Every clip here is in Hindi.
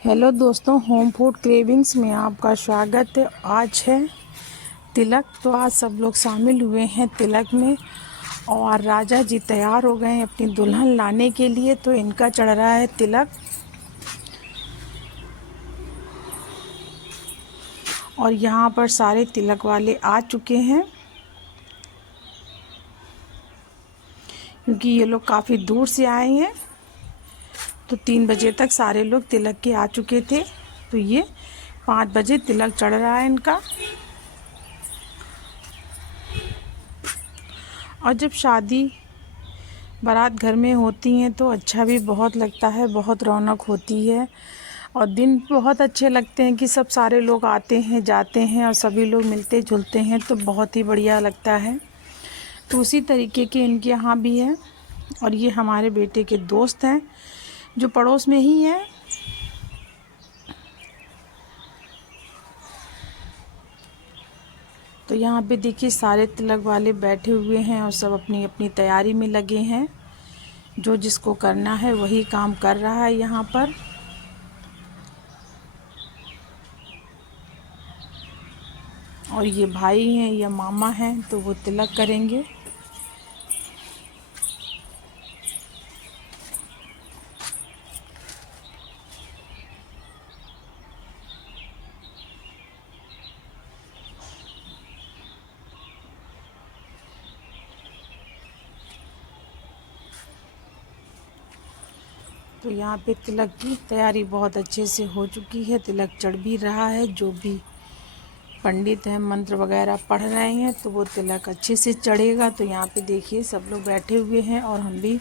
हेलो दोस्तों, होम फूड क्रेविंग्स में आपका स्वागत है। आज है तिलक, तो आज सब लोग शामिल हुए हैं तिलक में और राजा जी तैयार हो गए हैं अपनी दुल्हन लाने के लिए। तो इनका चढ़ रहा है तिलक और यहाँ पर सारे तिलक वाले आ चुके हैं क्योंकि ये लोग काफ़ी दूर से आए हैं। तो 3 बजे तक सारे लोग तिलक के आ चुके थे। तो ये 5 बजे तिलक चढ़ रहा है इनका। और जब शादी बारात घर में होती हैं तो अच्छा भी बहुत लगता है, बहुत रौनक होती है और दिन बहुत अच्छे लगते हैं कि सब सारे लोग आते हैं जाते हैं और सभी लोग मिलते जुलते हैं, तो बहुत ही बढ़िया लगता है। तो उसी तरीके के इनके यहाँ भी है। और ये हमारे बेटे के दोस्त हैं जो पड़ोस में ही हैं। तो यहाँ पे देखिए सारे तिलक वाले बैठे हुए हैं और सब अपनी अपनी तैयारी में लगे हैं। जो जिसको करना है वही काम कर रहा है यहाँ पर। और ये भाई हैं या मामा हैं तो वो तिलक करेंगे। तो यहाँ पे तिलक की तैयारी बहुत अच्छे से हो चुकी है। तिलक चढ़ भी रहा है। जो भी पंडित हैं मंत्र वगैरह पढ़ रहे हैं तो वो तिलक अच्छे से चढ़ेगा। तो यहाँ पे देखिए सब लोग बैठे हुए हैं और हम भी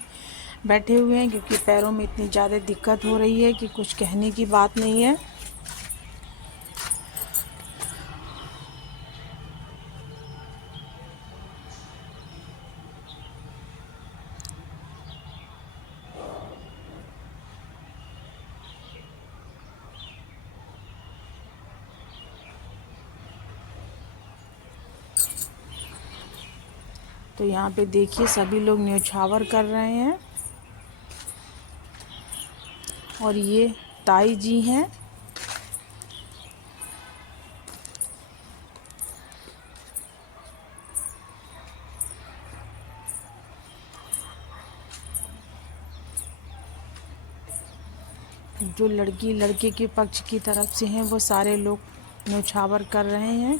बैठे हुए हैं क्योंकि पैरों में इतनी ज़्यादा दिक्कत हो रही है कि कुछ कहने की बात नहीं है। तो यहाँ पे देखिए सभी लोग न्योछावर कर रहे हैं और ये ताई जी हैं। जो लड़की लड़के के पक्ष की तरफ से हैं वो सारे लोग न्योछावर कर रहे हैं।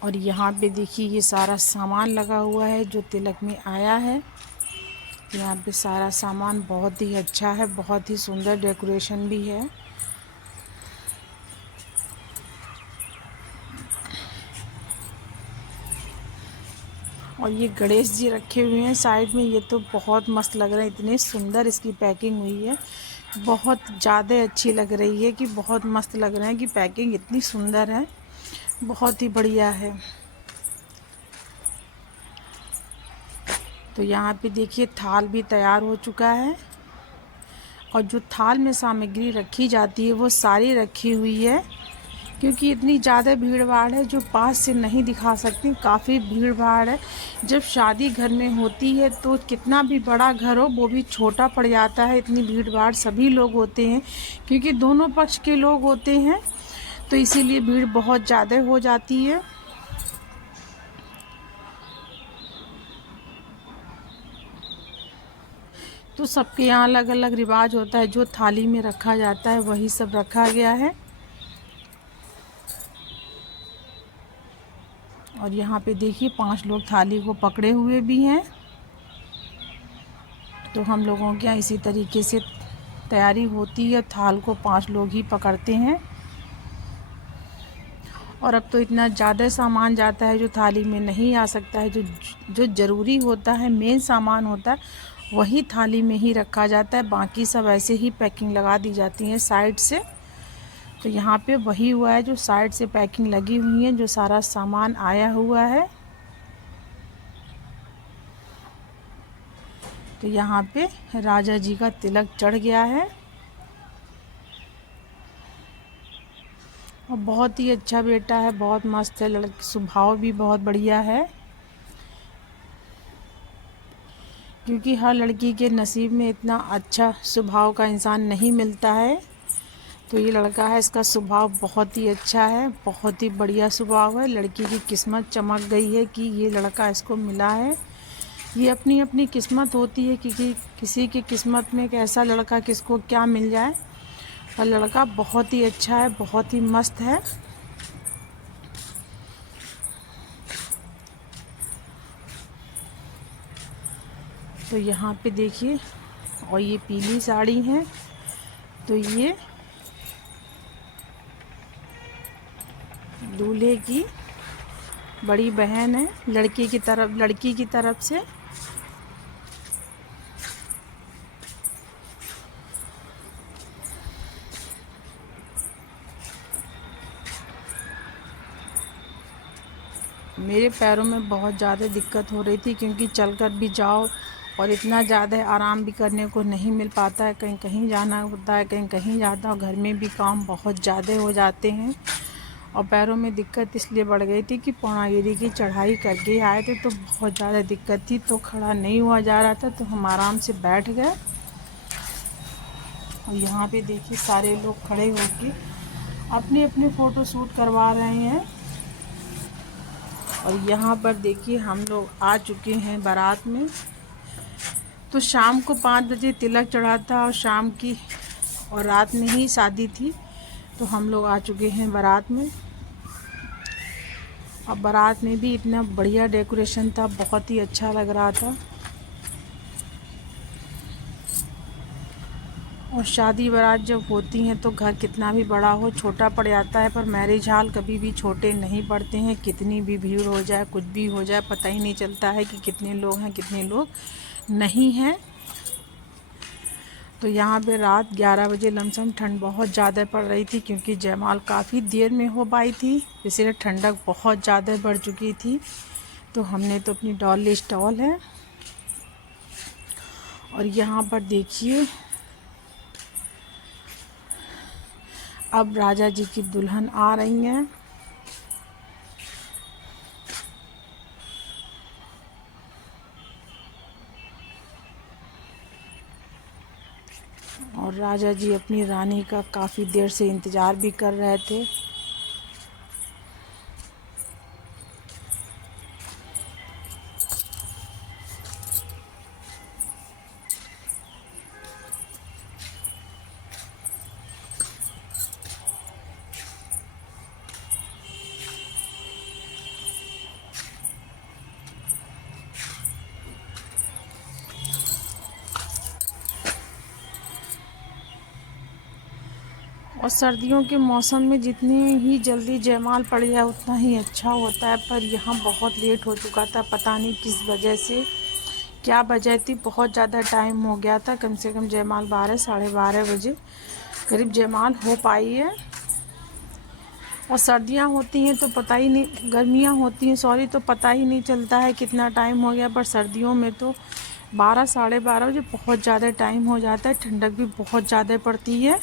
और यहाँ पे देखिए ये सारा सामान लगा हुआ है जो तिलक में आया है। यहाँ पे सारा सामान बहुत ही अच्छा है, बहुत ही सुंदर डेकोरेशन भी है। और ये गणेश जी रखे हुए हैं साइड में। ये तो बहुत मस्त लग रहे हैं, इतने सुंदर इसकी पैकिंग हुई है। बहुत ज़्यादा अच्छी लग रही है कि बहुत मस्त लग रहे हैं कि पैकिंग इतनी सुंदर है, बहुत ही बढ़िया है। तो यहाँ पे देखिए थाल भी तैयार हो चुका है और जो थाल में सामग्री रखी जाती है वो सारी रखी हुई है क्योंकि इतनी ज़्यादा भीड़ भाड़ है जो पास से नहीं दिखा सकती। काफ़ी भीड़ भाड़ है। जब शादी घर में होती है तो कितना भी बड़ा घर हो वो भी छोटा पड़ जाता है। इतनी भीड़ भाड़ सभी लोग होते हैं क्योंकि दोनों पक्ष के लोग होते हैं, तो इसीलिए भीड़ बहुत ज़्यादा हो जाती है। तो सबके यहाँ अलग अलग रिवाज होता है। जो थाली में रखा जाता है वही सब रखा गया है। और यहाँ पे देखिए 5 लोग थाली को पकड़े हुए भी हैं। तो हम लोगों के यहाँ इसी तरीके से तैयारी होती है। थाल को 5 लोग ही पकड़ते हैं। और अब तो इतना ज़्यादा सामान जाता है जो थाली में नहीं आ सकता है। जो ज़रूरी होता है, मेन सामान होता है, वही थाली में ही रखा जाता है। बाकी सब ऐसे ही पैकिंग लगा दी जाती है साइड से। तो यहाँ पे वही हुआ है जो साइड से पैकिंग लगी हुई है, जो सारा सामान आया हुआ है। तो यहाँ पे राजा जी का तिलक चढ़ गया है और बहुत ही अच्छा बेटा है, बहुत मस्त है लड़का, स्वभाव भी बहुत बढ़िया है। क्योंकि हर लड़की के नसीब में इतना अच्छा स्वभाव का इंसान नहीं मिलता है। तो ये लड़का है, इसका स्वभाव बहुत ही अच्छा है, बहुत ही बढ़िया स्वभाव है। लड़की की किस्मत चमक गई है कि ये लड़का इसको मिला है। ये अपनी अपनी किस्मत होती है कि किसी की किस्मत में एक ऐसा लड़का किसको क्या मिल जाए। और लड़का बहुत ही अच्छा है, बहुत ही मस्त है। तो यहाँ पे देखिए, और ये पीली साड़ी है। तो ये दूल्हे की बड़ी बहन है, लड़की की तरफ से। मेरे पैरों में बहुत ज़्यादा दिक्कत हो रही थी, क्योंकि चलकर भी जाओ और इतना ज़्यादा आराम भी करने को नहीं मिल पाता है। कहीं कहीं जाना होता है, कहीं कहीं जाता हूँ, घर में भी काम बहुत ज़्यादा हो जाते हैं। और पैरों में दिक्कत इसलिए बढ़ गई थी कि पूर्णागिरि की चढ़ाई करके आए थे, तो बहुत ज़्यादा दिक्कत थी, तो खड़ा नहीं हुआ जा रहा था। तो हम आराम से बैठ गए। और यहाँ पे देखिए, सारे लोग खड़े होके अपने अपने फ़ोटो शूट करवा रहे हैं। और यहाँ पर देखिए, हम लोग आ चुके हैं बारात में। तो शाम को 5 बजे तिलक चढ़ा था, और शाम की और रात में ही शादी थी। तो हम लोग आ चुके हैं बारात में। और बारात में भी इतना बढ़िया डेकोरेशन था, बहुत ही अच्छा लग रहा था। और शादी बारात जब होती हैं तो घर कितना भी बड़ा हो, छोटा पड़ जाता है, पर मैरिज हॉल कभी भी छोटे नहीं पड़ते हैं। कितनी भी भीड़ हो जाए, कुछ भी हो जाए, पता ही नहीं चलता है कि कितने लोग हैं, कितने लोग नहीं हैं। तो यहाँ पे रात 11 बजे लमसम ठंड बहुत ज़्यादा पड़ रही थी, क्योंकि जयमाल काफ़ी देर में हो पाई थी, इसलिए ठंडक बहुत ज़्यादा बढ़ चुकी थी। तो हमने तो अपनी डॉल स्टॉल है। और यहाँ पर देखिए, अब राजा जी की दुल्हन आ रही हैं। और राजा जी अपनी रानी का काफ़ी देर से इंतज़ार भी कर रहे थे। और सर्दियों के मौसम में जितनी ही जल्दी जयमाल पड़ जाए उतना ही अच्छा होता है, पर यहाँ बहुत लेट हो चुका था, पता नहीं किस वजह से, क्या वजह थी। बहुत ज़्यादा टाइम हो गया था, कम से कम जयमाल 12 साढ़े 12 बजे करीब जयमाल हो पाई है। और सर्दियाँ होती हैं तो पता ही नहीं, गर्मियाँ होती हैं सॉरी, तो पता ही नहीं चलता है कितना टाइम हो गया। पर सर्दियों में तो 12 साढ़े 12 बजे बहुत ज़्यादा टाइम हो जाता है, ठंडक भी बहुत ज़्यादा पड़ती है।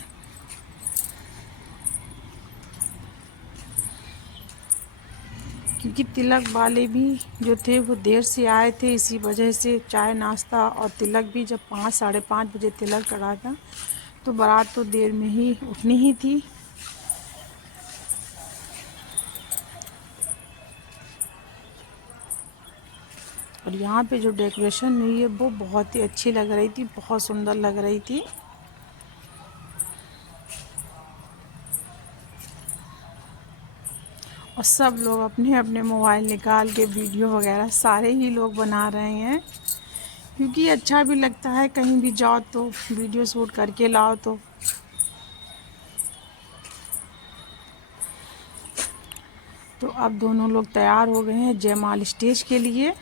क्योंकि तिलक वाले भी जो थे वो देर से आए थे, इसी वजह से चाय नाश्ता और तिलक भी जब 5 साढ़े 5 बजे तिलक चढ़ा था, तो बारात तो देर में ही उठनी ही थी। और यहाँ पे जो डेकोरेशन हुई है वो बहुत ही अच्छी लग रही थी, बहुत सुंदर लग रही थी। और सब लोग अपने अपने मोबाइल निकाल के वीडियो वगैरह सारे ही लोग बना रहे हैं, क्योंकि अच्छा भी लगता है कहीं भी जाओ तो वीडियो शूट करके लाओ। तो अब दोनों लोग तैयार हो गए हैं जयमाल स्टेज के लिए।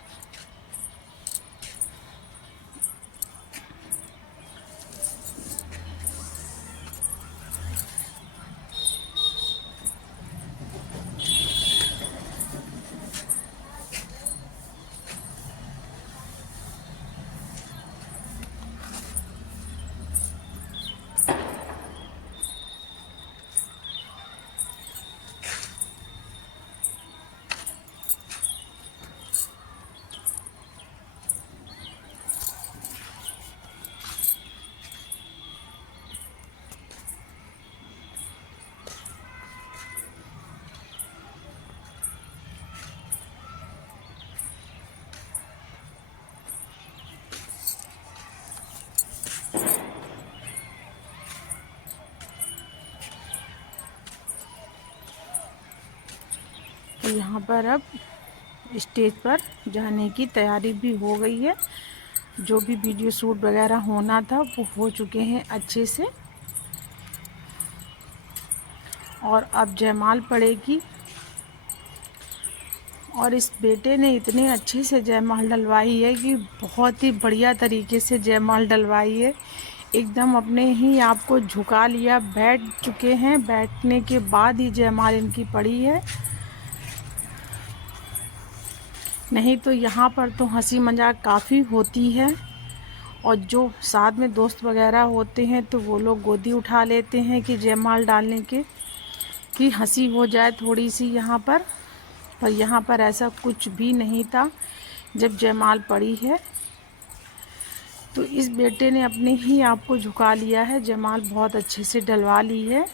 और यहाँ पर अब स्टेज पर जाने की तैयारी भी हो गई है। जो भी वीडियो शूट वगैरह होना था वो हो चुके हैं अच्छे से। और अब जयमाल पड़ेगी। और इस बेटे ने इतने अच्छे से जयमाल डलवाई है कि बहुत ही बढ़िया तरीके से जयमाल डलवाई है। एकदम अपने ही आप को झुका लिया, बैठ चुके हैं, बैठने के बाद ही जयमाल इनकी पड़ी है। नहीं तो यहाँ पर तो हंसी मजाक काफ़ी होती है। और जो साथ में दोस्त वगैरह होते हैं तो वो लोग गोदी उठा लेते हैं कि जयमाल डालने के कि हंसी हो जाए थोड़ी सी यहाँ पर यहाँ पर ऐसा कुछ भी नहीं था। जब जयमाल पड़ी है तो इस बेटे ने अपने ही आप को झुका लिया है, जयमाल बहुत अच्छे से डलवा ली है।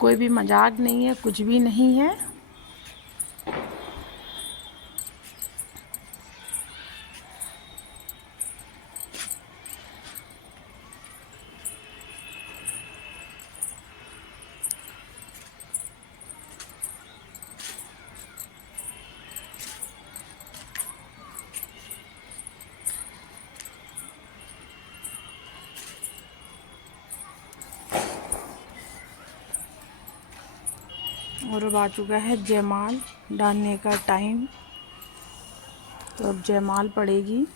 कोई भी मजाक नहीं है, कुछ भी नहीं है। और अब आ चुका है जयमाल डालने का टाइम। तो अब जयमाल पड़ेगी।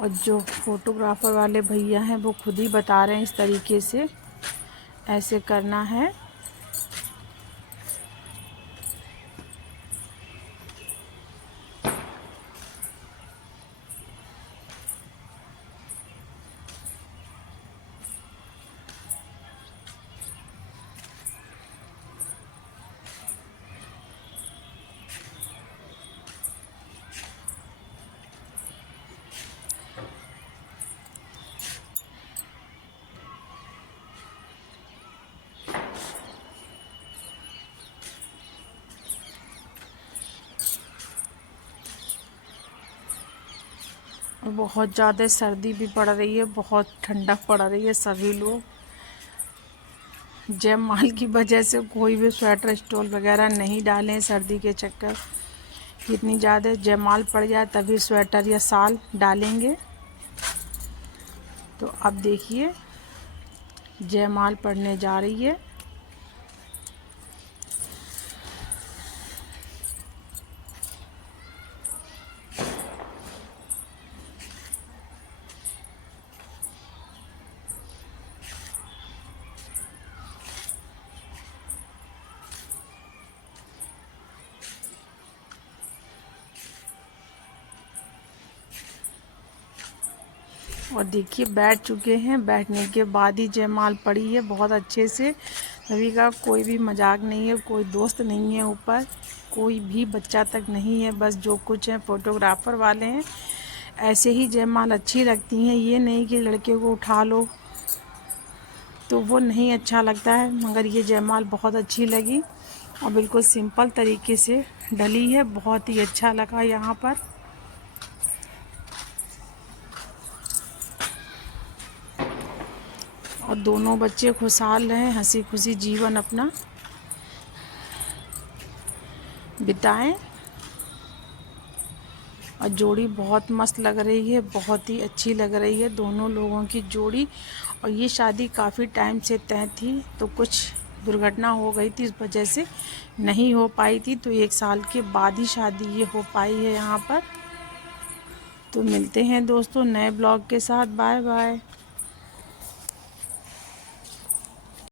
और जो फोटोग्राफर वाले भैया हैं वो खुद ही बता रहे हैं इस तरीके से ऐसे करना है। और बहुत ज़्यादा सर्दी भी पड़ रही है, बहुत ठंडक पड़ रही है। सभी लोग जयमाल की वजह से कोई भी स्वेटर स्टॉल वगैरह नहीं डालें सर्दी के चक्कर। इतनी ज़्यादा जयमाल पड़ जाए तभी स्वेटर या शाल डालेंगे। तो अब देखिए जयमाल पड़ने जा रही है। और देखिए बैठ चुके हैं, बैठने के बाद ही जयमाल पड़ी है बहुत अच्छे से। सभी का कोई भी मजाक नहीं है, कोई दोस्त नहीं है ऊपर, कोई भी बच्चा तक नहीं है, बस जो कुछ है फोटोग्राफर वाले हैं। ऐसे ही जयमाल अच्छी लगती हैं, ये नहीं कि लड़के को उठा लो तो वो नहीं अच्छा लगता है। मगर ये जयमाल बहुत अच्छी लगी और बिल्कुल सिंपल तरीके से डली है, बहुत ही अच्छा लगा यहाँ पर। और दोनों बच्चे खुशहाल रहें, हंसी खुशी जीवन अपना बिताएं। और जोड़ी बहुत मस्त लग रही है, बहुत ही अच्छी लग रही है दोनों लोगों की जोड़ी। और ये शादी काफ़ी टाइम से तय थी, तो कुछ दुर्घटना हो गई थी, इस वजह से नहीं हो पाई थी। तो 1 साल के बाद ही शादी ये हो पाई है यहाँ पर। तो मिलते हैं दोस्तों नए ब्लॉग के साथ। Bye bye.